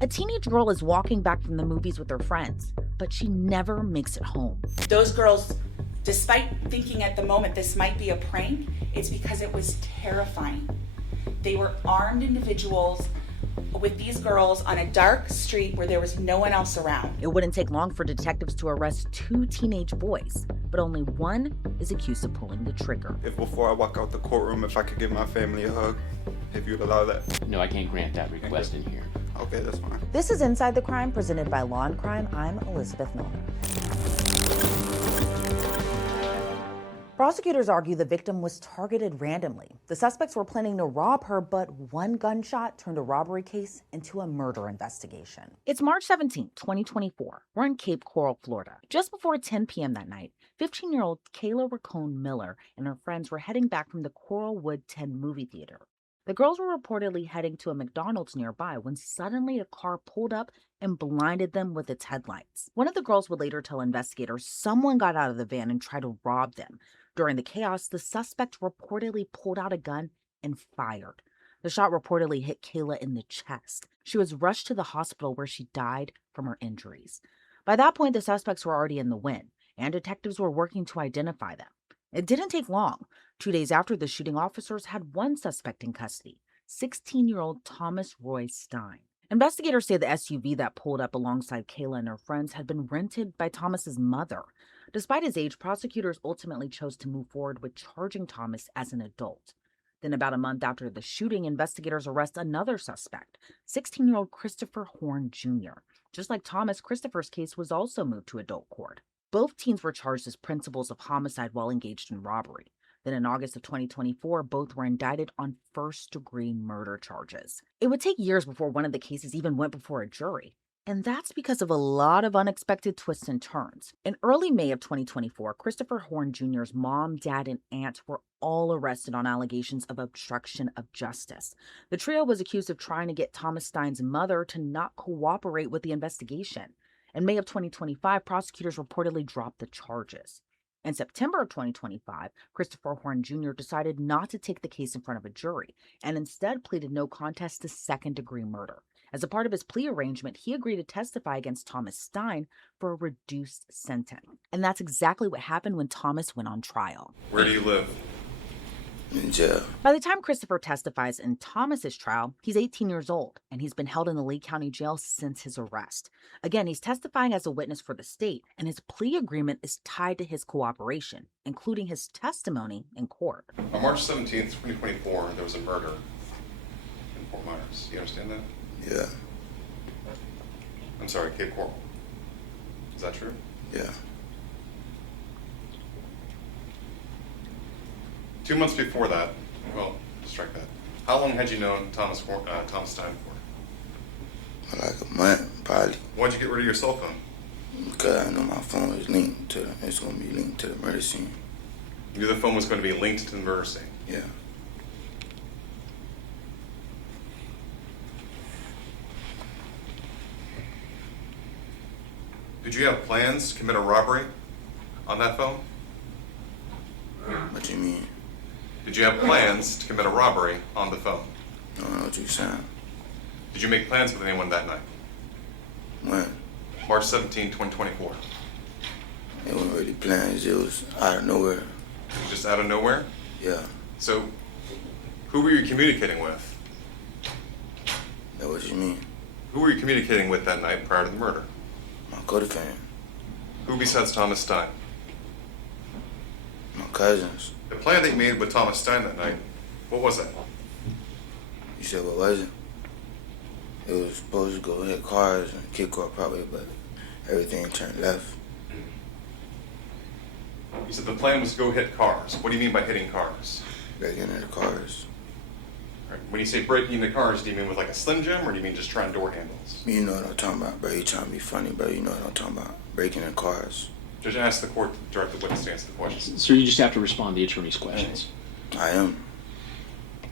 A teenage girl is walking back from the movies with her friends, but she never makes it home. Those girls, despite thinking at the moment this might be a prank, it's because it was terrifying. They were armed individuals with these girls on a dark street where there was no one else around. It wouldn't take long for detectives to arrest 2 teenage boys, but only one is accused of pulling the trigger. If before I walk out the courtroom, if I could give my family a hug, if you'd allow that. No, I can't grant that request in here. Okay, that's fine. This is Inside the Crime, presented by Law&Crime. I'm Elizabeth Millner. Prosecutors argue the victim was targeted randomly. The suspects were planning to rob her, but one gunshot turned a robbery case into a murder investigation. It's March 17, 2024. We're in Cape Coral, Florida. Just before 10 p.m. that night, 15-year-old Kayla Rincon-Miller and her friends were heading back from the Coralwood 10 movie theater. The girls were reportedly heading to a McDonald's nearby when suddenly a car pulled up and blinded them with its headlights. One of the girls would later tell investigators someone got out of the van and tried to rob them. During the chaos, the suspect reportedly pulled out a gun and fired. The shot reportedly hit Kayla in the chest. She was rushed to the hospital where she died from her injuries. By that point, the suspects were already in the wind, and detectives were working to identify them. It didn't take long. 2 days after the shooting, officers had one suspect in custody, 16-year-old Thomas Stein. Investigators say the SUV that pulled up alongside Kayla and her friends had been rented by Thomas's mother. Despite his age, prosecutors ultimately chose to move forward with charging Thomas as an adult. Then about a month after the shooting, investigators arrest another suspect, 16-year-old Christopher Horn Jr. Just like Thomas, Christopher's case was also moved to adult court. Both teens were charged as principals of homicide while engaged in robbery. Then in August of 2024, both were indicted on first-degree murder charges. It would take years before one of the cases even went before a jury. And that's because of a lot of unexpected twists and turns. In early May of 2024, Christopher Horn Jr.'s mom, dad, and aunt were all arrested on allegations of obstruction of justice. The trio was accused of trying to get Thomas Stein's mother to not cooperate with the investigation. In May of 2025, prosecutors reportedly dropped the charges. In September of 2025, Christopher Horn Jr. decided not to take the case in front of a jury and instead pleaded no contest to second-degree murder. As a part of his plea arrangement, he agreed to testify against Thomas Stein for a reduced sentence. And that's exactly what happened when Thomas went on trial. Where do you live? In jail. By the time Christopher testifies in Thomas's trial, he's 18 years old, and he's been held in the Lee County Jail since his arrest. Again, he's testifying as a witness for the state, and his plea agreement is tied to his cooperation, including his testimony in court. On March 17th, 2024, there was a murder in Fort Myers. You understand that? Yeah. I'm sorry, Cape Coral. Is that true? Yeah. 2 months before that, well, strike that. How long had you known Thomas Stein for? Like a month, probably. Why'd you get rid of your cell phone? Because I know my phone is linked to it's gonna be linked to the murder scene. You knew the phone was going to be linked to the murder scene. Yeah. Did you have plans to commit a robbery on that phone? What you mean? Did you have plans to commit a robbery on the phone? I don't know what you saying. Did you make plans with anyone that night? When? March 17, 2024. It wasn't really plans. It was out of nowhere. Just out of nowhere? Yeah. So, who were you communicating with? That's what you mean. Who were you communicating with that night prior to the murder? My co-defendant. Who besides Thomas Stein? My cousins. The plan that you made with Thomas Stein that night, what was that? You said what was it? It was supposed to go hit cars and kick off probably, but everything turned left. You said the plan was to go hit cars. What do you mean by hitting cars? Breaking into the cars. Right. When you say breaking into cars, do you mean with like a Slim Jim, or do you mean just trying door handles? You know what I'm talking about, bro. You trying to be funny, bro. You know what I'm talking about. Breaking in cars. Judge, ask the court to direct the witness to answer the questions. Sir, you just have to respond to the attorney's questions. I am.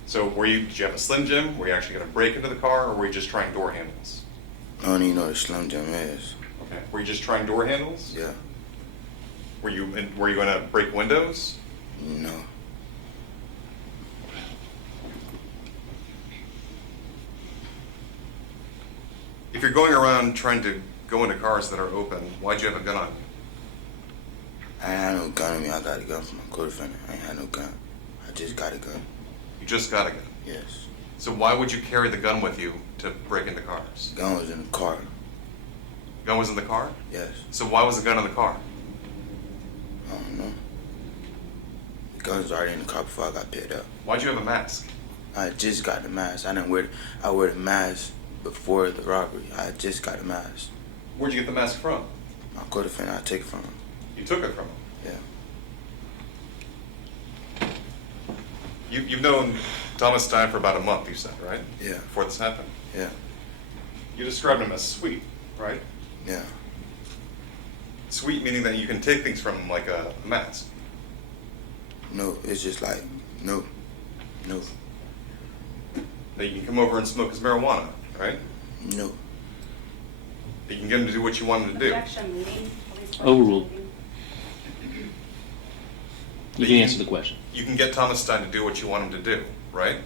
So did you have a Slim Jim? Were you actually going to break into the car, or were you just trying door handles? I don't even know what a Slim Jim is. Okay. Were you just trying door handles? Yeah. Were you going to break windows? No. If you're going around trying to go into cars that are open, why'd you have a gun on you? I ain't had no gun on me. I got a gun from my co-defendant. I ain't had no gun. I just got a gun. You just got a gun. Yes. So why would you carry the gun with you to break into cars? The gun was in the car. Gun was in the car? Yes. So why was the gun in the car? I don't know. The gun was already in the car before I got picked up. Why'd you have a mask? I just got the mask. I wear the mask before the robbery. I just got the mask. Where'd you get the mask from? My co-defendant, I take it from him. You took it from him. Yeah. You've known Thomas Stein for about a month, you said, right? Yeah. Before this happened. Yeah. You described him as sweet, right? Yeah. Sweet meaning that you can take things from him like a mask. No, it's just like, no. That you can come over and smoke his marijuana, right? No. That you can get him to do what you want him to do. Objection, leading. Overruled. You can answer the question. You can get Thomas Stein to do what you want him to do, right?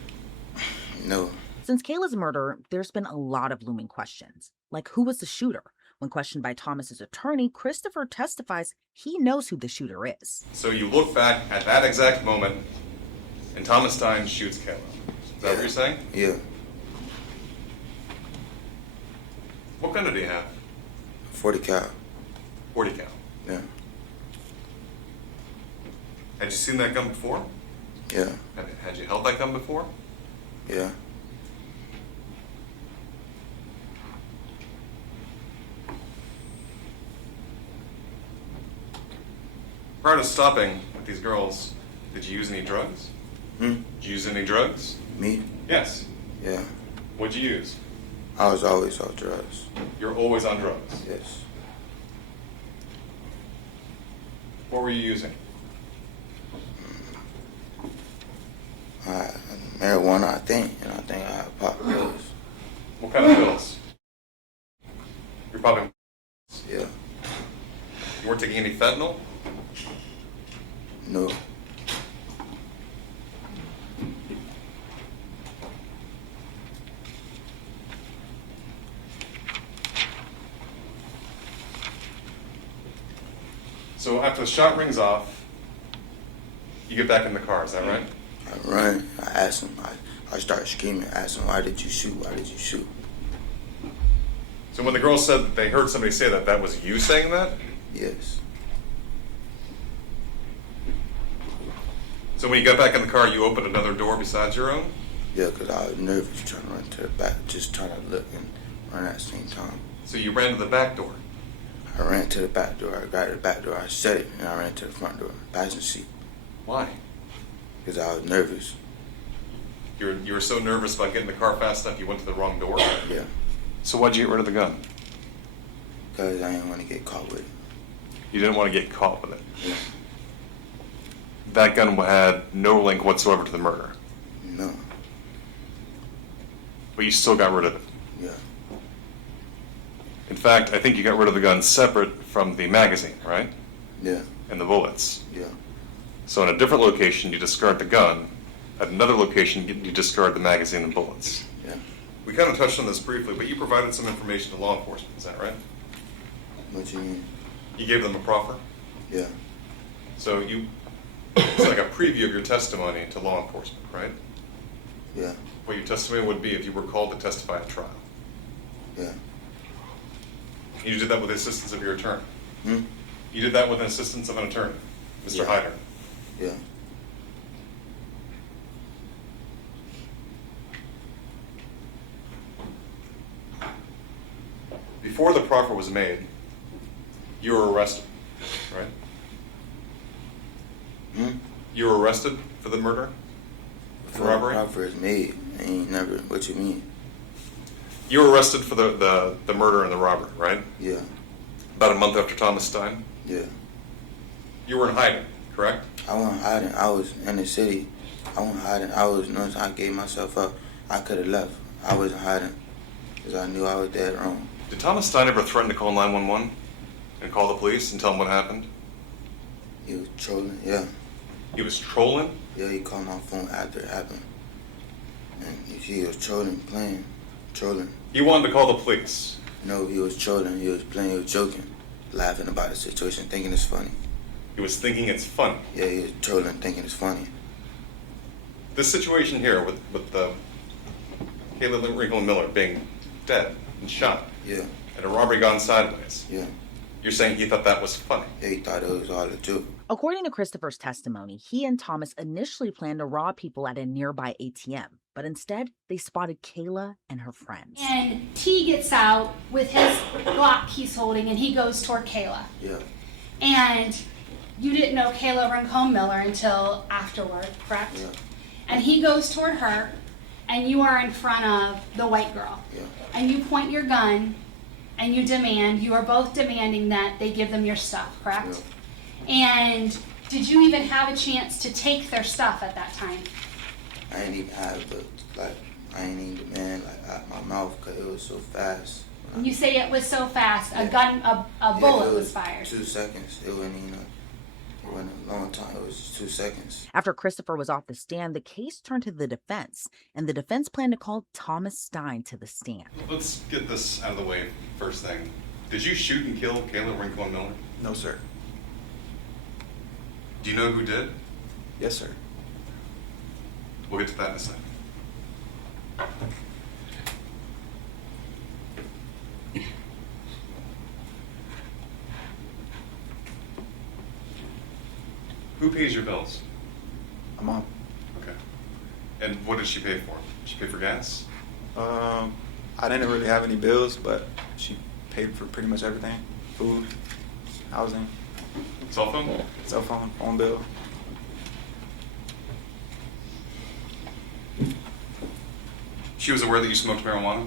No. Since Kayla's murder, there's been a lot of looming questions, like who was the shooter? When questioned by Thomas's attorney, Christopher testifies he knows who the shooter is. So you look back at that exact moment, and Thomas Stein shoots Kayla. Is that what you're saying? Yeah. What gun did he have? 40 cal. 40 cal. Yeah. Had you seen that gun before? Yeah. Had you held that gun before? Yeah. Prior to stopping with these girls, did you use any drugs? Hmm? Did you use any drugs? Me? Yes. Yeah. What'd you use? I was always on drugs. You're always on drugs. Yes. What were you using? Marijuana, I think, and I think I popped pills. What kind of pills? You're popping. Yeah. You weren't taking any fentanyl? No. So after the shot rings off, you get back in the car, is that right? I run. I asked him. I started screaming. I asked him, why did you shoot? Why did you shoot? So when the girls said that they heard somebody say that, that was you saying that? Yes. So when you got back in the car, you opened another door besides your own? Yeah, because I was nervous trying to run to the back, just trying to look and run at the same time. So you ran to the back door? I ran to the back door. I got to the back door. I shut it, and I ran to the front door, passenger seat, Why? because I was nervous. You were so nervous about getting the car fast enough you went to the wrong door? Yeah, So why'd you get rid of the gun? because I didn't want to get caught with it. You didn't want to get caught with it. Yeah. That gun had no link whatsoever to the murder, No. but you still got rid of it. Yeah. In fact, I think you got rid of the gun separate from the magazine, right? Yeah. And the bullets. Yeah. So in a different location, you discard the gun. At another location, you discard the magazine and bullets. Yeah. We kind of touched on this briefly, but you provided some information to law enforcement, is that right? What you mean? You gave them a proffer? Yeah. So it's like a preview of your testimony to law enforcement, right? Yeah. What your testimony would be if you were called to testify at trial. Yeah. You did that with the assistance of your attorney. Hmm? You did that with the assistance of an attorney, Mr. Yeah. Hyder. Yeah. Before the proffer was made, you were arrested, right? Hmm? You were arrested for the murder? For robbery? Offer is made. I ain't never. What you mean? You were arrested for the murder and the robbery, right? Yeah. About a month after Thomas Stein? Yeah. You were in hiding, correct? I wasn't hiding. I was in the city. I wasn't hiding. Notice I gave myself up. I could have left. I wasn't hiding because I knew I was dead wrong. Did Thomas Stein ever threaten to call 911 and call the police and tell them what happened? He was trolling. Yeah. He was trolling? Yeah, he called my phone after it happened. And you see, he was trolling, playing, trolling. He wanted to call the police. No, he was trolling. He was playing. He was joking, laughing about the situation, thinking it's funny. He was thinking it's funny. Yeah, he was trolling, thinking it's funny. This situation here with the Kayla Rincon-Miller being dead and shot, Yeah, and a robbery gone sideways. yeah. You're saying he thought that was funny. Yeah, he thought it was all a joke. According to Christopher's testimony, he and Thomas initially planned to rob people at a nearby ATM, but instead they spotted Kayla and her friends. And T gets out with his Glock he's holding, and he goes toward Kayla. Yeah, And you didn't know Kayla Rincon-Miller until afterward, correct? yeah, And he goes toward her, and you are in front of the white girl. yeah. And you point your gun, and you are both demanding that they give them your stuff, correct? And did you even have a chance to take their stuff at that time? I ain't even have the, like, I ain't even demand, like, out my mouth because it was so fast. And you say it was so fast, a Yeah, bullet it was fired. 2 seconds. It wasn't even it wasn't a long time. It was just 2 seconds. After Christopher was off the stand, the case turned to the defense, and the defense planned to call Thomas Stein to the stand. Let's get this out of the way first thing. Did you shoot and kill Kayla Rincon-Miller? No, sir. Do you know who did? Yes, sir. We'll get to that in a second. Who pays your bills? My mom. Okay. And what did she pay for? Did she pay for gas? I didn't really have any bills, but she paid for pretty much everything. Food, housing, Cell phone? cell phone bill. She was aware that you smoked marijuana?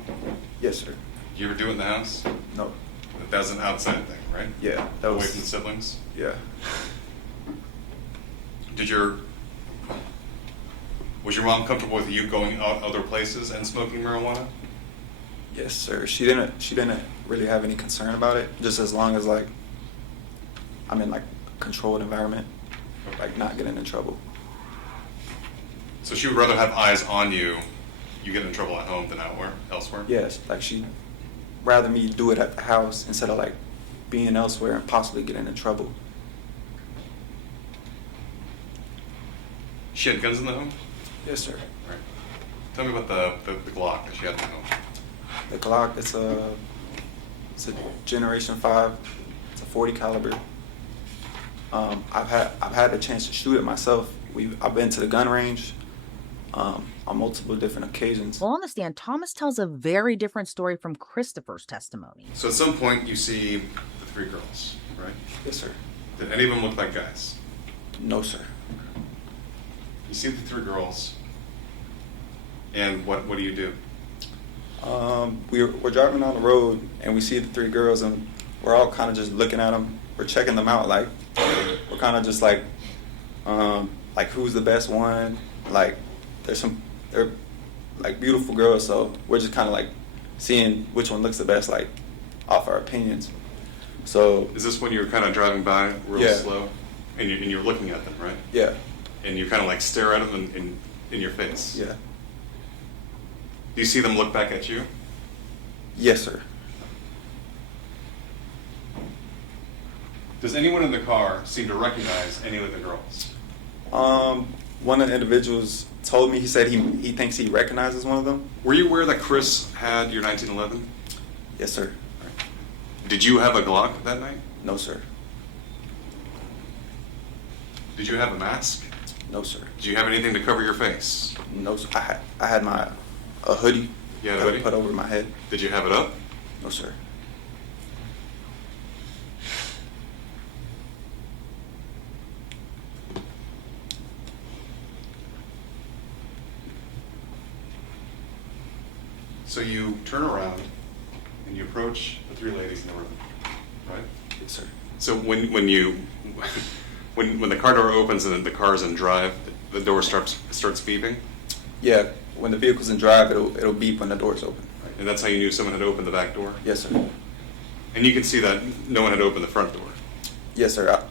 Yes, sir. Did you ever do it in the house? No. That was an outside thing, right? Yeah, that Away was. from the siblings? Yeah. Was your mom comfortable with you going out other places and smoking marijuana? Yes, sir. She didn't really have any concern about it. Just as long as like I'm in like a controlled environment, like not getting in trouble. So she would rather have eyes on you, you get in trouble at home than elsewhere? Yes, like she'd rather me do it at the house instead of like being elsewhere and possibly getting in trouble. She had guns in the home? Yes, sir. Right. Tell me about the Glock that she had in the home. The Glock, it's a Generation 5. It's a 40 caliber. I've had the chance to shoot it myself. I've been to the gun range on multiple different occasions. While on the stand, Thomas tells a very different story from Christopher's testimony. So at some point you see the 3 girls, right? Yes, sir. Did any of them look like guys? No, sir. You see the 3 girls, and what do you do? We're driving down the road and we see the 3 girls and we're all kind of just looking at them. We're checking them out, like we're kind of just like who's the best one? Like they're like beautiful girls, so we're just kind of like seeing which one looks the best, like off our opinions. So Is this when you're kind of driving by real Yeah. slow, and you're looking at them, right? yeah, And you kind of like stare at them in your face? yeah, Do you see them look back at you? yes, sir. Does anyone in the car seem to recognize any of the girls? One of the individuals told me, he said he thinks he recognizes one of them. Were you aware that Chris had your 1911? Yes, sir. Did you have a Glock that night? No, sir. Did you have a mask? No, sir. Did you have anything to cover your face? No, sir. I had a hoodie. You had a hoodie? put over my head. Did you have it up? No, sir. So you turn around and you approach the 3 ladies in the room, right? Yes, sir. So when the car door opens and the car's in drive, the door starts beeping, Yeah, when the vehicle's in drive, it'll beep when the door's open. and that's how you knew someone had opened the back door. Yes, sir. And you can see that no one had opened the front door. Yes, sir.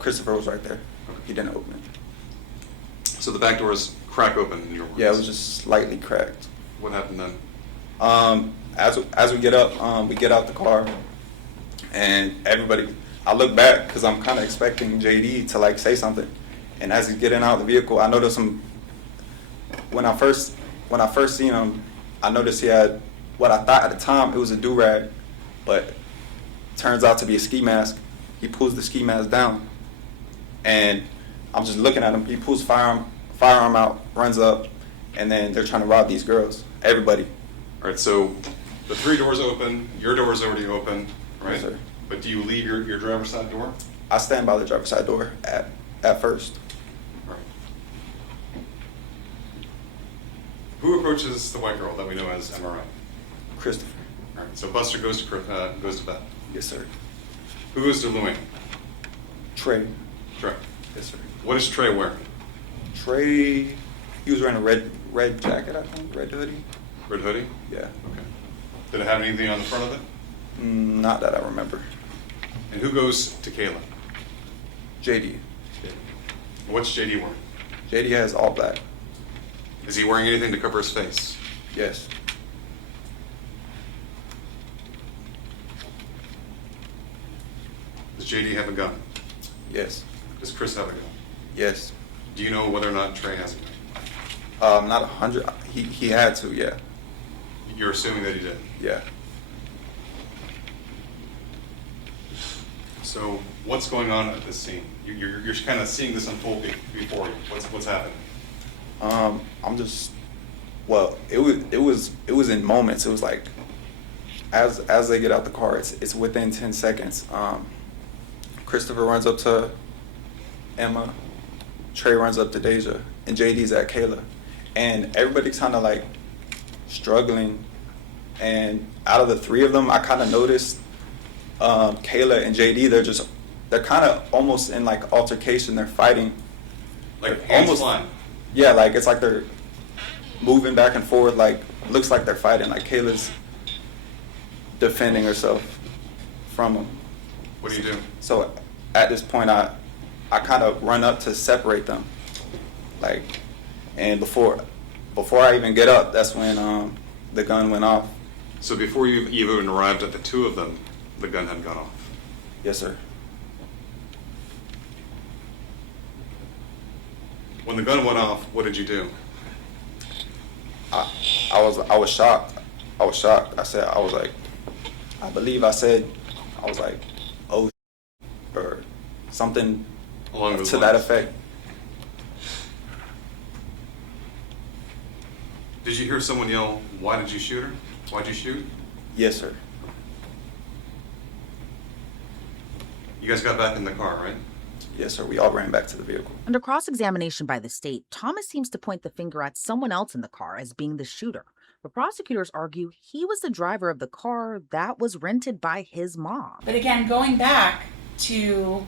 Christopher was right there. He didn't open it. So the back door is crack open in your words. Yeah, it was just slightly cracked. What happened then? As we get up, we get out the car, and everybody. I look back because I'm kind of expecting JD to like say something, and as he's getting out of the vehicle, I noticed him. When I first seen him, I noticed he had what I thought at the time it was a do-rag, but turns out to be a ski mask. He pulls the ski mask down, and I'm just looking at him. He pulls firearm out, runs up, and then they're trying to rob these girls. Everybody. All right, so the 3 doors open, your door's already open, right? Yes, sir. But do you leave your driver's side door? I stand by the driver's side door at first. All right. Who approaches the white girl that we know as MRI? Christopher. All right, so Buster goes to Beth. Yes, sir. Who goes to Louie? Trey. Trey. Yes, sir. What is Trey wearing? Trey, he was wearing a red jacket, I think, red hoodie. Red hoodie? Yeah. Okay. Did it have anything on the front of it? Not that I remember. And who goes to Kayla? JD. What's JD wearing? JD has all black. Is he wearing anything to cover his face? Yes. Does JD have a gun? Yes. Does Chris have a gun? Yes. Do you know whether or not Trey has a gun? Not 100. He had to, yeah. You're assuming that he did. Yeah. So what's going on at this scene? You're kind of seeing this unfold before you. What's happening? I'm just, well, it was in moments. It was like, as they get out the car, it's within 10 seconds. Christopher runs up to Emma, Trey runs up to Deja, and JD's at Kayla, and everybody's kind of like struggling. And out of the 3 of them, I kind of noticed Kayla and JD. They're kind of almost in like altercation. They're fighting, Like hands almost flying. Yeah, like it's like they're moving back and forth. Like looks like they're fighting. Like Kayla's defending herself from them. What do you do? So at this point, I kind of run up to separate them. Like, and before I even get up, that's when the gun went off. So before you even arrived at the 2 of them, the gun had gone off. Yes, sir. When the gun went off, what did you do? I was shocked. I was like, I believe I said, I was like, oh, or something Along those to that lines. effect. Did you hear someone yell, "Why did you shoot her? Why'd you shoot?" Yes, sir. You guys got back in the car, right? Yes, sir. We all ran back to the vehicle. Under cross-examination by the state, Thomas seems to point the finger at someone else in the car as being the shooter. But prosecutors argue he was the driver of the car that was rented by his mom. But again, going back to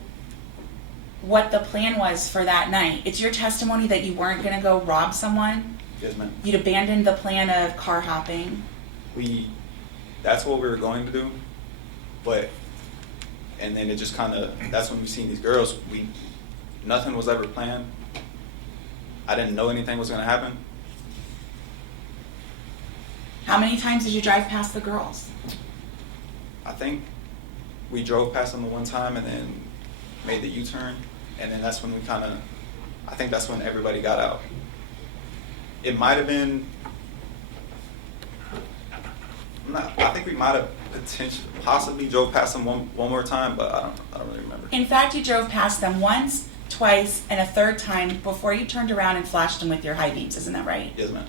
what the plan was for that night, it's your testimony that you weren't going to go rob someone. Yes, ma'am. You'd abandoned the plan of car hopping. That's what we were going to do, and then it just kind of, that's when we seen these girls. Nothing was ever planned. I didn't know anything was going to happen. How many times did you drive past the girls? I think we drove past them the one time and then made the U-turn, and then that's when I think that's when everybody got out. It might have been, I think we might have possibly drove past them one more time, but I don't really remember. In fact, you drove past them once, twice, and a third time before you turned around and flashed them with your high beams. Isn't that right? Yes, ma'am.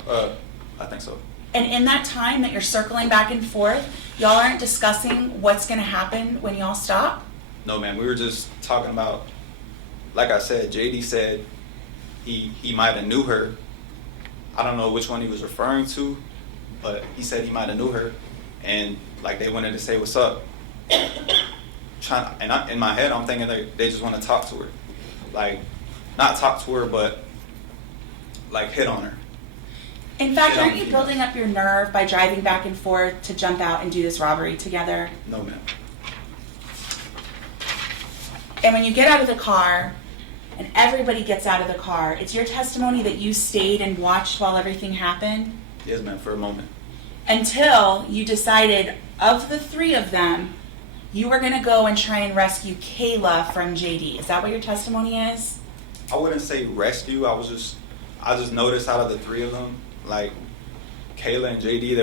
I think so. And in that time that you're circling back and forth, y'all aren't discussing what's going to happen when y'all stop? No, ma'am. We were just talking about, like I said, JD said he might have knew her. I don't know which one he was referring to, but he said he might have knew her, and like they wanted to say what's up. In my head, I'm thinking they just want to talk to her, like not talk to her, but like hit on her. In fact, Yeah, aren't you building up your nerve by driving back and forth to jump out and do this robbery together? No, ma'am. And when you get out of the car, and everybody gets out of the car, it's your testimony that you stayed and watched while everything happened? Yes, ma'am, for a moment. until you decided, of the three of them, you were going to go and try and rescue Kayla from JD. Is that what your testimony is? I wouldn't say rescue. I just noticed out of the three of them, like Kayla and JD,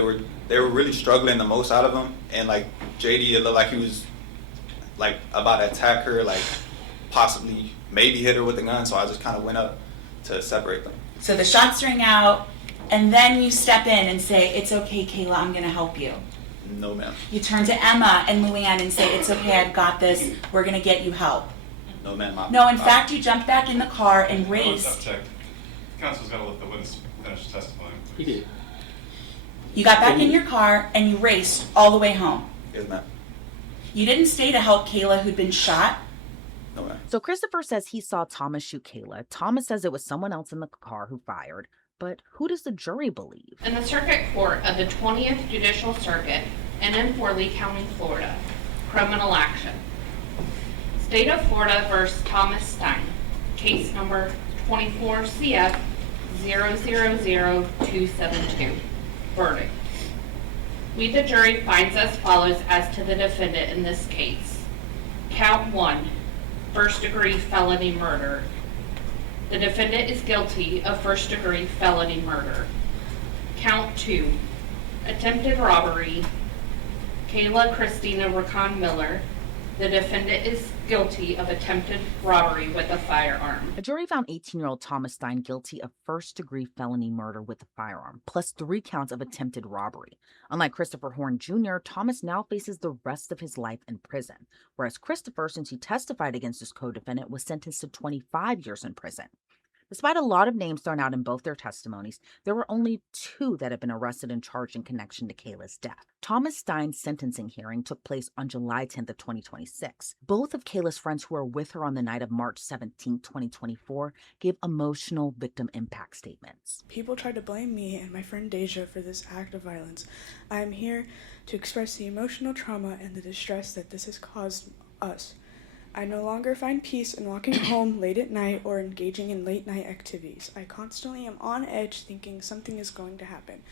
they were really struggling the most out of them. And like JD, it looked like he was like about to attack her, like possibly maybe hit her with a gun. So I just kind of went up to separate them. So the shots ring out, and then you step in and say, "It's okay, Kayla, I'm going to help you." No, ma'am. You turn to Emma and Luann and say, "It's okay, I've got this. We're going to get you help." No, ma'am. No, in fact, you jumped back in the car and raced. Subject. Counsel's got to let the witness finish testifying. He did. You got back in your car and you raced all the way home. Yes, ma'am. You didn't stay to help Kayla, who'd been shot. No, ma'am. So Christopher says he saw Thomas shoot Kayla. Thomas says it was someone else in the car who fired. But who does the jury believe? In the Circuit Court of the 20th Judicial Circuit in Lee County, Florida, criminal action. State of Florida versus Thomas Stein, case number 24 CF 000272. Verdict. We, the jury, finds as follows as to the defendant in this case. Count 1, first-degree felony murder. The defendant is guilty of first-degree felony murder. Count 2, attempted robbery. Kayla Christina Rincon-Miller. The defendant is guilty of attempted robbery with a firearm. A jury found 18-year-old Thomas Stein guilty of first-degree felony murder with a firearm, plus 3 counts of attempted robbery. Unlike Christopher Horn Jr., Thomas now faces the rest of his life in prison, whereas Christopher, since he testified against his co-defendant, was sentenced to 25 years in prison. Despite a lot of names thrown out in both their testimonies, there were only 2 that had been arrested and charged in connection to Kayla's death. Thomas Stein's sentencing hearing took place on July 10th of 2026. Both of Kayla's friends who were with her on the night of March 17th, 2024, gave emotional victim impact statements. People tried to blame me and my friend Deja for this act of violence. I am here to express the emotional trauma and the distress that this has caused us. I no longer find peace in walking home late at night or engaging in late night activities. I constantly am on edge thinking something is going to happen.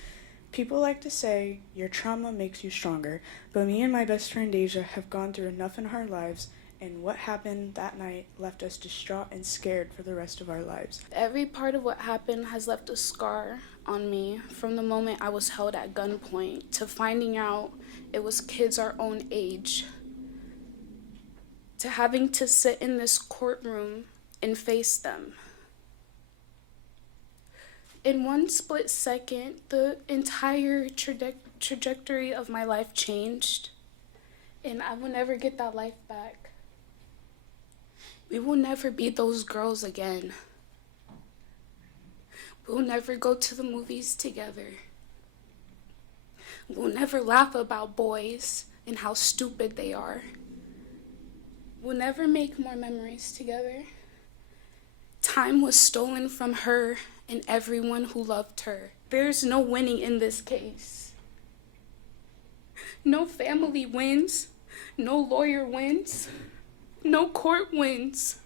People like to say, your trauma makes you stronger, but me and my best friend Deja have gone through enough in our lives, and what happened that night left us distraught and scared for the rest of our lives. Every part of what happened has left a scar on me, from the moment I was held at gunpoint to finding out it was kids our own age, to having to sit in this courtroom and face them. In one split second, the entire trajectory of my life changed, and I will never get that life back. We will never be those girls again. We'll never go to the movies together. We'll never laugh about boys and how stupid they are. We'll never make more memories together. Time was stolen from her and everyone who loved her. There's no winning in this case. No family wins. No lawyer wins. No court wins.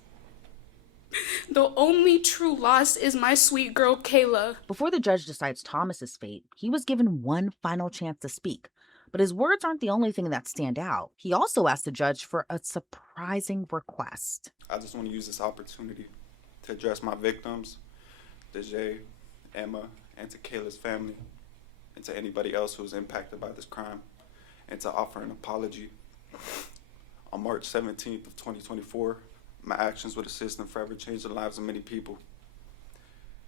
The only true loss is my sweet girl, Kayla. Before the judge decides Thomas's fate, he was given one final chance to speak. But his words aren't the only thing that stand out. He also asked the judge for a surprising request. I just want to use this opportunity to address my victims, Deja, Emma, and to Kayla's family, and to anybody else who was impacted by this crime, and to offer an apology. On March 17th of 2024, my actions would assist and forever change the lives of many people.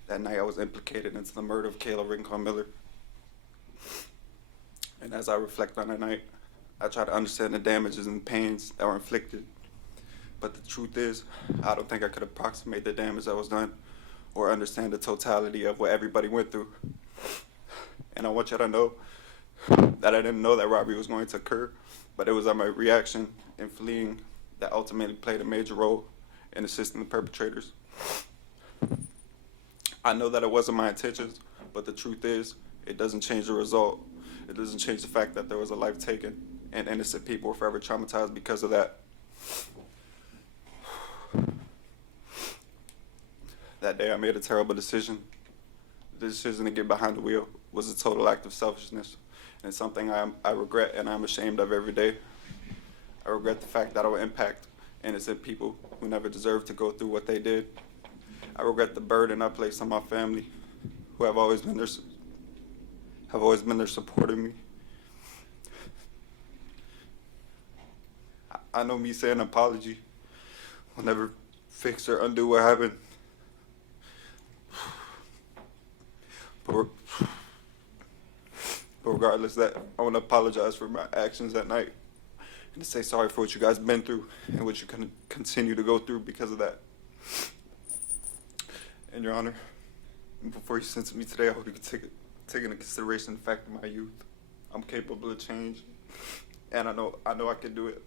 That night I was implicated into the murder of Kayla Rincon-Miller. And as I reflect on that night, I try to understand the damages and pains that were inflicted. But the truth is, I don't think I could approximate the damage that was done or understand the totality of what everybody went through. And I want you to know that I didn't know that robbery was going to occur, but it was my reaction in fleeing that ultimately played a major role in assisting the perpetrators. I know that it wasn't my intentions, but the truth is, it doesn't change the result. It doesn't change the fact that there was a life taken and innocent people were forever traumatized because of that. That day I made a terrible decision. The decision to get behind the wheel was a total act of selfishness, And it's something I regret and I'm ashamed of every day. I regret the fact that I will impact innocent people who never deserved to go through what they did. I regret the burden I placed on my family, who have always been there supporting me. I know me saying an apology will never fix or undo what happened. But regardless of that, I want to apologize for my actions that night and to say sorry for what you guys been through and what you can continue to go through because of that. And Your Honor, before you sentence me today, I hope you can take into consideration the fact of my youth. I'm capable of change, and I know I can do it.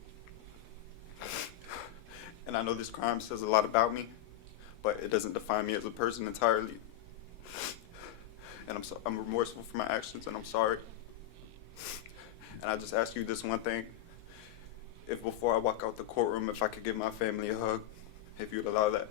And I know this crime says a lot about me, but it doesn't define me as a person entirely. And I'm remorseful for my actions, and I'm sorry. And I just ask you this one thing. If before I walk out the courtroom, if I could give my family a hug, if you'd allow that.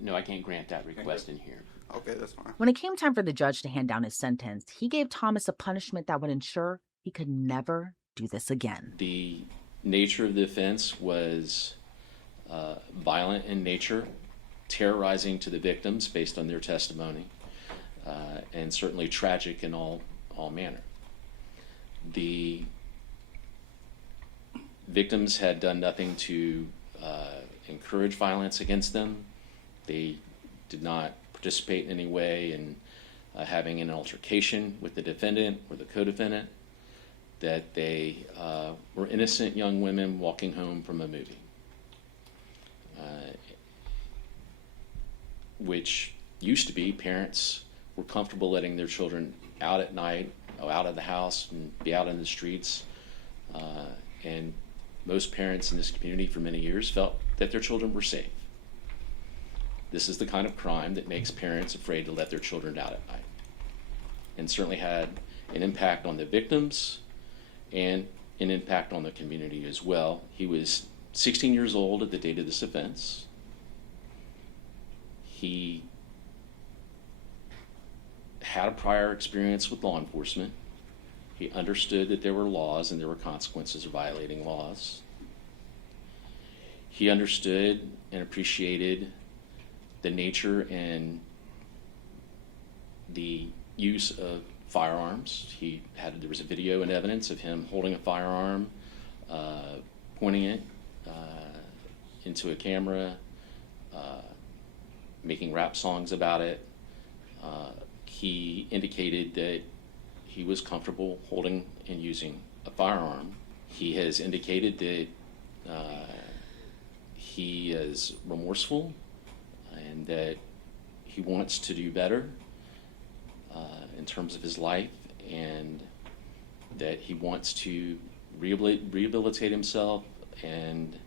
No, I can't grant that request in here. Okay, that's fine. When it came time for the judge to hand down his sentence, he gave Thomas a punishment that would ensure he could never do this again. The nature of the offense was violent in nature, terrorizing to the victims based on their testimony, and certainly tragic in all manner. The victims had done nothing to encourage violence against them. They did not participate in any way in having an altercation with the defendant or the co-defendant, that they were innocent young women walking home from a movie, which used to be parents were comfortable letting their children out at night, out of the house and be out in the streets, and most parents in this community for many years felt that their children were safe. This is the kind of crime that makes parents afraid to let their children out at night, and certainly had an impact on the victims and an impact on the community as well. He was 16 years old at the date of this offense. He had a prior experience with law enforcement. He understood that there were laws and there were consequences of violating laws. He understood and appreciated the nature and the use of firearms. There was a video and evidence of him holding a firearm, pointing it into a camera, making rap songs about it. He indicated that he was comfortable holding and using a firearm. He has indicated that he is remorseful and that he wants to do better in terms of his life, and that he wants to rehabilitate himself and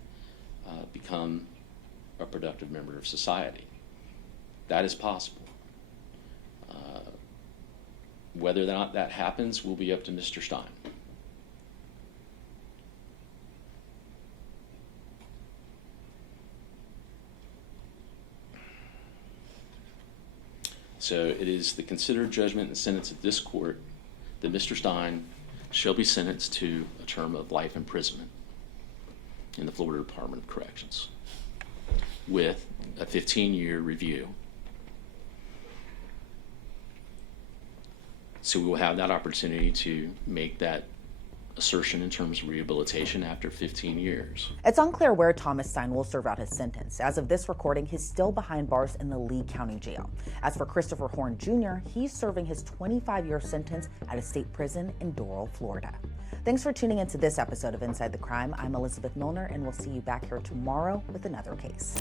become a productive member of society. That is possible. Whether or not that happens will be up to Mr. Stein. So it is the considered judgment and sentence of this court that Mr. Stein shall be sentenced to a term of life imprisonment in the Florida Department of Corrections with a 15-year review. So we will have that opportunity to make that assertion in terms of rehabilitation after 15 years. It's unclear where Thomas Stein will serve out his sentence. As of this recording, he's still behind bars in the Lee County Jail. As for Christopher Horn Jr., he's serving his 25-year sentence at a state prison in Doral, Florida. Thanks for tuning into this episode of Inside the Crime. I'm Elizabeth Millner, and we'll see you back here tomorrow with another case.